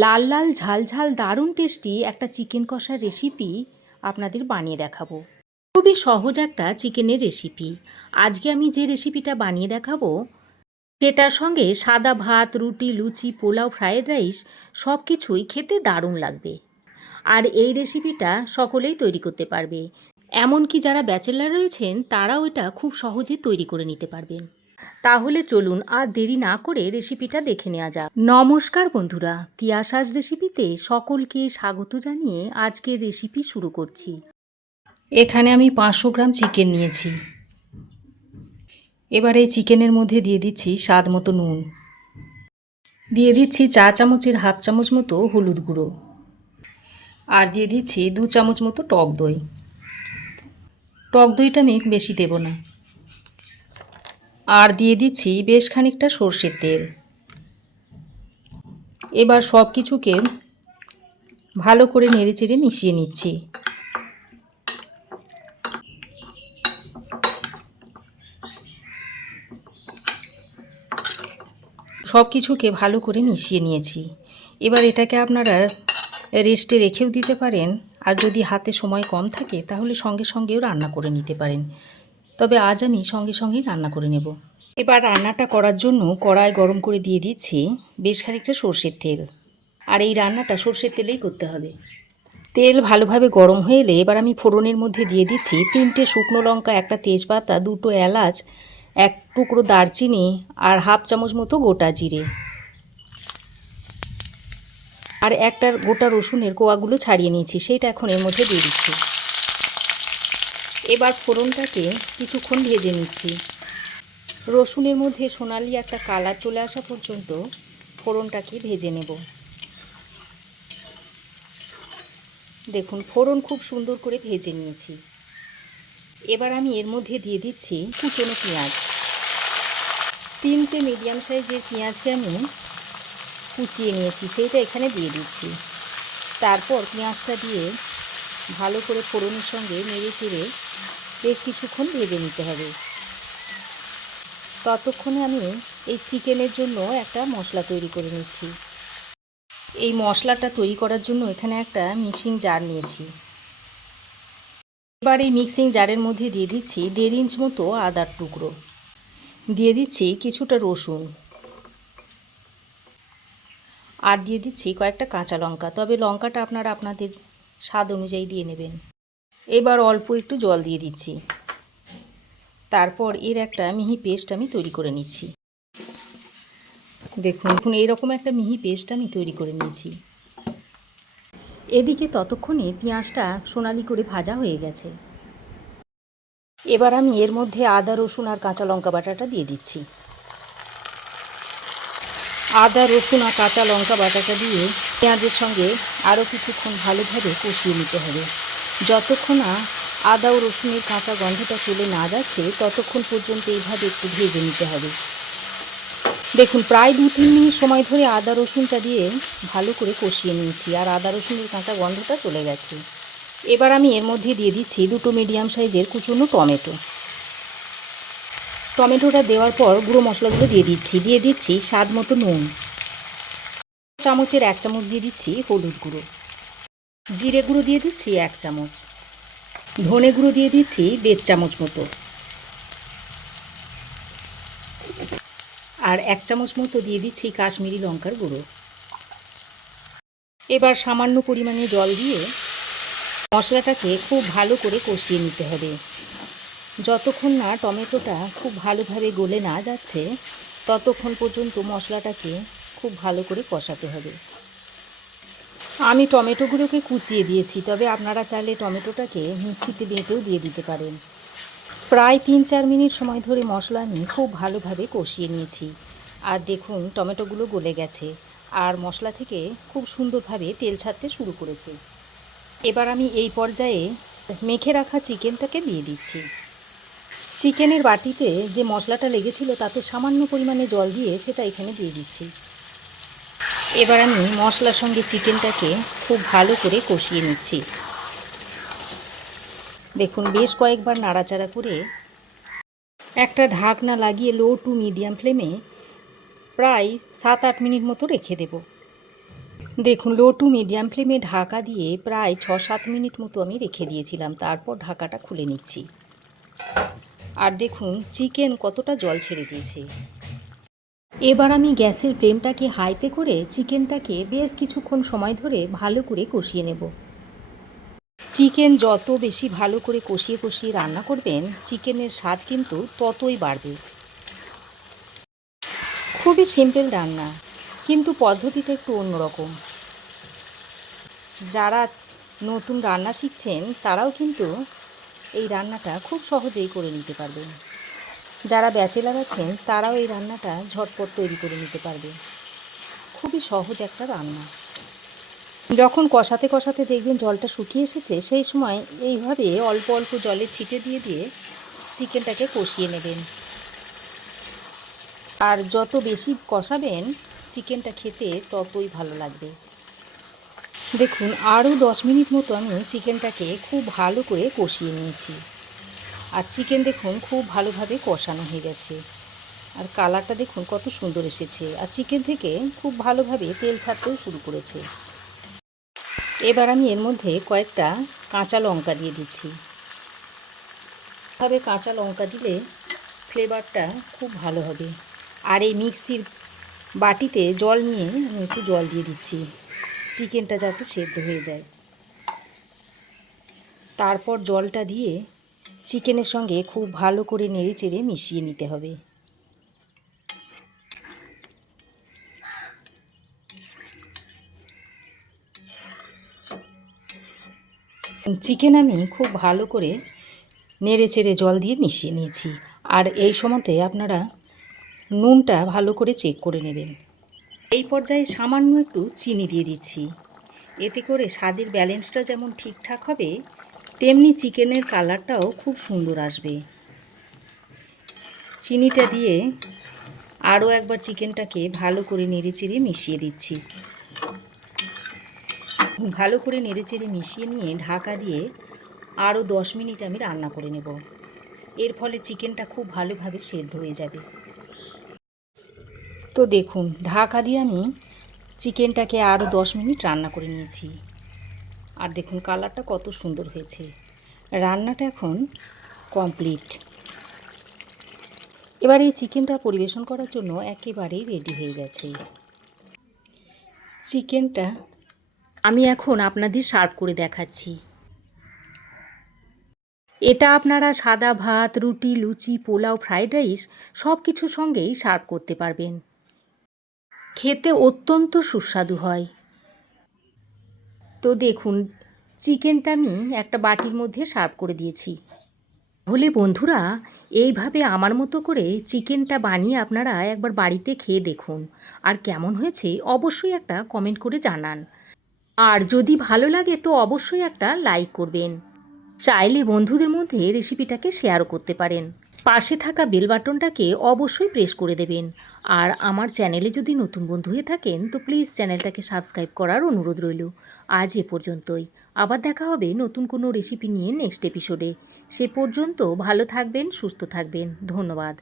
লাল লাল ঝাল ঝাল দারুণ টেস্টি একটা চিকেন কষার রেসিপি আপনাদের বানিয়ে দেখাবো। খুবই সহজ একটা চিকেনের রেসিপি। আজকে আমি যে রেসিপিটা বানিয়ে দেখাবো সেটার সঙ্গে সাদা ভাত, রুটি, লুচি, পোলাও, ফ্রায়েড রাইস সব কিছুই খেতে দারুণ লাগবে। আর এই রেসিপিটা সকলেই তৈরি করতে পারবে, এমনকি যারা ব্যাচেলার রয়েছেন তারাও এটা খুব সহজে তৈরি করে নিতে পারবেন। তাহলে চলুন আর দেরি না করে রেসিপিটা দেখে নেওয়া যাক। নমস্কার বন্ধুরা, তিয়াসাজ রেসিপিতে সকলকে স্বাগত জানিয়ে আজকের রেসিপি শুরু করছি। এখানে আমি 500 গ্রাম চিকেন নিয়েছি। এবার এই চিকেনের মধ্যে দিয়ে দিচ্ছি স্বাদ মতো নুন, দিয়ে দিচ্ছি চা চামচের হাফ চামচ মতো হলুদ গুঁড়ো, আর দিয়ে দিচ্ছি 2 চামচ মতো টক দই। টক দইটা আমি বেশি দেব না। আর দিয়ে দিচ্ছি বেশ খানিকটা সর্ষের তেল। এবার সব কিছুকে ভালো করে নেড়েচেড়ে মিশিয়ে নিচ্ছি। সব কিছুকে ভালো করে মিশিয়ে নিয়েছি। এবার এটাকে আপনারা রেস্টে রেখেও দিতে পারেন, আর যদি হাতে সময় কম থাকে তাহলে সঙ্গে সঙ্গেও রান্না করে নিতে পারেন। তবে আজ আমি সঙ্গে সঙ্গেই রান্না করে নেব। এবার রান্নাটা করার জন্য কড়াই গরম করে দিয়ে দিচ্ছি বেশ খানিকটা সর্ষের তেল। আর এই রান্নাটা সর্ষের তেলেই করতে হবে। তেল ভালোভাবে গরম হয়ে এলে এবার আমি ফোড়নের মধ্যে দিয়ে দিচ্ছি 3টে শুকনো লঙ্কা, একটা তেজপাতা, 2টো এলাচ, 1 টুকরো দারচিনি আর হাফ চামচ মতো গোটা জিরে, আর একটা গোটা রসুনের কোয়াগুলো ছাড়িয়ে নিয়েছি, সেইটা এখন এর মধ্যে দিয়ে দিচ্ছি। এবার ফোড়নটাকে কিছুক্ষণ ভেজে নিচ্ছি। রসুনের মধ্যে সোনালি একটা কালার চলে আসা পর্যন্ত ফোড়নটাকে ভেজে নেব। দেখুন ফোড়ন খুব সুন্দর করে ভেজে নিয়েছি। এবার আমি এর মধ্যে দিয়ে দিচ্ছি কুচনো পেঁয়াজ। 3টে মিডিয়াম সাইজের পেঁয়াজকে আমি কুচিয়ে নিয়েছি, সেইটা এখানে দিয়ে দিচ্ছি। তারপর পেঁয়াজটা দিয়ে ভালো করে ফোড়নের সঙ্গে নেড়ে চেড়ে বেশ কিছুক্ষণ ভেজে নিতে হবে। ততক্ষণে আমি এই চিকেনের জন্য একটা মশলা তৈরি করে নিচ্ছি। এই মশলাটা তৈরি করার জন্য এখানে একটা মিক্সিং জার নিয়েছি। এবার এই মিক্সিং জারের মধ্যে দিয়ে দিচ্ছি 1.5 ইঞ্চ মতো আদার টুকরো, দিয়ে দিচ্ছি কিছুটা রসুন, আর দিয়ে দিচ্ছি কয়েকটা কাঁচা লঙ্কা। তবে লঙ্কাটা আপনারা আপনাদের স্বাদ অনুযায়ী দিয়ে নেবেন। এবার অল্প একটু জল দিয়ে দিচ্ছি। তারপর এর একটা মিহি পেস্ট আমি তৈরি করে নিচ্ছি। দেখুন এইরকম একটা মিহি পেস্ট আমি তৈরি করে নিয়েছি। এদিকে ততক্ষণে পেঁয়াজটা সোনালি করে ভাজা হয়ে গেছে। এবার আমি এর মধ্যে আদা, রসুন আর কাঁচা লঙ্কা বাটাটা দিয়ে দিচ্ছি। আদা, রসুন আর কাঁচা লঙ্কা বাটাটা দিয়ে পেঁয়াজের সঙ্গে আরও কিছুক্ষণ ভালোভাবে কষিয়ে নিতে হবে। যতক্ষণ না আদা ও রসুনের কাঁচা গন্ধটা চলে না যাচ্ছে ততক্ষণ পর্যন্ত এইভাবে একটু ভেজে নিতে হবে। দেখুন প্রায় 2-3 মিনিট সময় ধরে আদা রসুনটা দিয়ে ভালো করে কষিয়ে নিয়েছি, আর আদা রসুনের কাঁচা গন্ধটা চলে গেছে। এবার আমি এর মধ্যে দিয়ে দিচ্ছি 2টো মিডিয়াম সাইজের কুচনো টমেটো। টমেটোটা দেওয়ার পর গুঁড়ো মশলাগুলো দিয়ে দিচ্ছি স্বাদ মতো নুন, চামচের 1 চামচ দিয়ে দিচ্ছি হলুদ গুঁড়ো, জিরে গুঁড়ো দিয়ে দিচ্ছি 1 চামচ, ধনে গুঁড়ো দিয়ে দিচ্ছি 1.5 চামচ মতো, আর 1 চামচ মতো দিয়ে দিচ্ছি কাশ্মীরি লঙ্কার গুঁড়ো। এবার সামান্য পরিমাণে জল দিয়ে মশলাটাকে খুব ভালো করে কষিয়ে নিতে হবে। যতক্ষণ না টমেটোটা খুব ভালোভাবে গলে না যাচ্ছে ততক্ষণ পর্যন্ত মশলাটাকে খুব ভালো করে কষাতে হবে। আমি টমেটোগুলোকে কুচিয়ে দিয়েছি, তবে আপনারা চাইলে টমেটোটাকে মিক্সিতে বেটেও দিয়ে দিতে পারেন। প্রায় 3-4 মিনিট সময় ধরে মশলা আমি খুব ভালোভাবে কষিয়ে নিয়েছি। আর দেখুন টমেটোগুলো গলে গেছে আর মশলা থেকে খুব সুন্দরভাবে তেল ছাড়তে শুরু করেছে। এবার আমি এই পর্যায়ে মেখে রাখা চিকেনটাকে দিয়ে দিচ্ছি। চিকেনের বাটিতে যে মশলাটা লেগেছিল তাতে সামান্য পরিমাণে জল দিয়ে সেটা এখানে দিয়ে দিচ্ছি। এবার আমি মশলার সঙ্গে চিকেনটাকে খুব ভালো করে কষিয়ে নিচ্ছি। দেখুন বেশ কয়েকবার নাড়াচাড়া করে একটা ঢাকনা লাগিয়ে লো টু মিডিয়াম ফ্লেমে প্রায় 7-8 মিনিট মতো রেখে দেব। দেখুন, লো টু মিডিয়াম ফ্লেমে ঢাকা দিয়ে প্রায় 6-7 মিনিট মতো আমি রেখে দিয়েছিলাম। তারপর ঢাকাটা খুলে নিচ্ছি। আর দেখুন চিকেন কতটা জল ছেড়ে দিয়েছে। এবার আমি গ্যাসের ফ্লেমটাকে হাইতে করে চিকেনটাকে বেশ কিছুক্ষণ সময় ধরে ভালো করে কষিয়ে নেব। চিকেন যত বেশি ভালো করে কষিয়ে কষিয়ে রান্না করবেন, চিকেনের স্বাদ কিন্তু ততই বাড়বে। খুবই সিম্পল রান্না, কিন্তু পদ্ধতিটা একটু অন্যরকম। যারা নতুন রান্না শিখছেন তারাও কিন্তু এই রান্নাটা খুব সহজেই করে নিতে পারবেন। যারা ব্যাচেলার আছেন তারাও এই রান্নাটা ঝটপট তৈরি করে নিতে পারবে। খুবই সহজ একটা রান্না। যখন কষাতে কষাতে দেখবেন জলটা শুকিয়ে এসেছে, সেই সময় এইভাবে অল্প অল্প জলে ছিটে দিয়ে দিয়ে চিকেনটাকে কষিয়ে নেবেন। আর যত বেশি কষাবেন চিকেনটা খেতে ততই ভালো লাগবে। দেখুন, আরও 10 মিনিট মতো আমি চিকেনটাকে খুব ভালো করে কষিয়ে নিয়েছি। আর চিকেন দেখুন খুব ভালোভাবে কষানো হয়ে গেছে। আর কালারটা দেখুন কত সুন্দর এসেছে। আর চিকেন থেকে খুব ভালোভাবে তেল ছাড়তেও শুরু করেছে। এবার আমি এর মধ্যে কয়েকটা কাঁচা লঙ্কা দিয়ে দিচ্ছি। এভাবে কাঁচা লঙ্কা দিলে ফ্লেভারটা খুব ভালো হবে। আর এই মিক্সির বাটিতে জল নিয়ে আমি একটু জল দিয়ে দিচ্ছি, চিকেনটা যাতে সেদ্ধ হয়ে যায়। তারপর জলটা দিয়ে চিকেনের সঙ্গে খুব ভালো করে নেড়ে চেড়ে মিশিয়ে নিতে হবে। চিকেন আমি খুব ভালো করে নেড়ে চেড়ে জল দিয়ে মিশিয়ে নিয়েছি। আর এই সময়তে আপনারা নুনটা ভালো করে চেক করে নেবেন। এই পর্যায়ে সামান্য একটু চিনি দিয়ে দিচ্ছি। এতে করে স্বাদের ব্যালেন্সটা যেমন ঠিকঠাক হবে, তেমনি চিকেনের কালারটাও খুব সুন্দর আসবে। চিনিটা দিয়ে আরও একবার চিকেনটাকে ভালো করে নেড়েচেড়ে মিশিয়ে দিচ্ছি। ভালো করে নেড়েচেড়ে মিশিয়ে নিয়ে ঢাকা দিয়ে আরও 10 মিনিট আমি রান্না করে নেব। এর ফলে চিকেনটা খুব ভালোভাবে সেদ্ধ হয়ে যাবে। তো দেখুন, ঢাকা দিয়ে আমি চিকেনটাকে আরও 10 মিনিট রান্না করে নিয়েছি। আর দেখুন কালারটা কত সুন্দর হয়েছে। রান্নাটা এখন কমপ্লিট। এবার এই চিকেনটা পরিবেশন করার জন্য একেবারেই রেডি হয়ে গেছে। চিকেনটা আমি এখন আপনাদের সার্ভ করে দেখাচ্ছি। এটা আপনারা সাদা ভাত, রুটি, লুচি, পোলাও, ফ্রাইড রাইস সব কিছুর সঙ্গেই সার্ভ করতে পারবেন। খেতে অত্যন্ত সুস্বাদু হয়। তো দেখুন, চিকেনটা আমি একটা বাটির মধ্যে সার্ভ করে দিয়েছি। তাহলে বন্ধুরা, এইভাবে আমার মতো করে চিকেনটা বানিয়ে আপনারা একবার বাড়িতে খেয়ে দেখুন। আর কেমন হয়েছে অবশ্যই একটা কমেন্ট করে জানান। আর যদি ভালো লাগে তো অবশ্যই একটা লাইক করবেন। চাইলে বন্ধুদের মধ্যে রেসিপিটাকে শেয়ারও করতে পারেন। পাশে থাকা বেল বাটনটাকে অবশ্যই প্রেস করে দেবেন। আর আমার চ্যানেলে যদি নতুন বন্ধু হয়ে থাকেন তো প্লিজ চ্যানেলটাকে সাবস্ক্রাইব করার অনুরোধ রইল। আজ এ পর্যন্তই। আবার দেখা হবে নতুন কোনো রেসিপি নিয়ে নেক্সট এপিসোডে। সে পর্যন্ত ভালো থাকবেন, সুস্থ থাকবেন। ধন্যবাদ।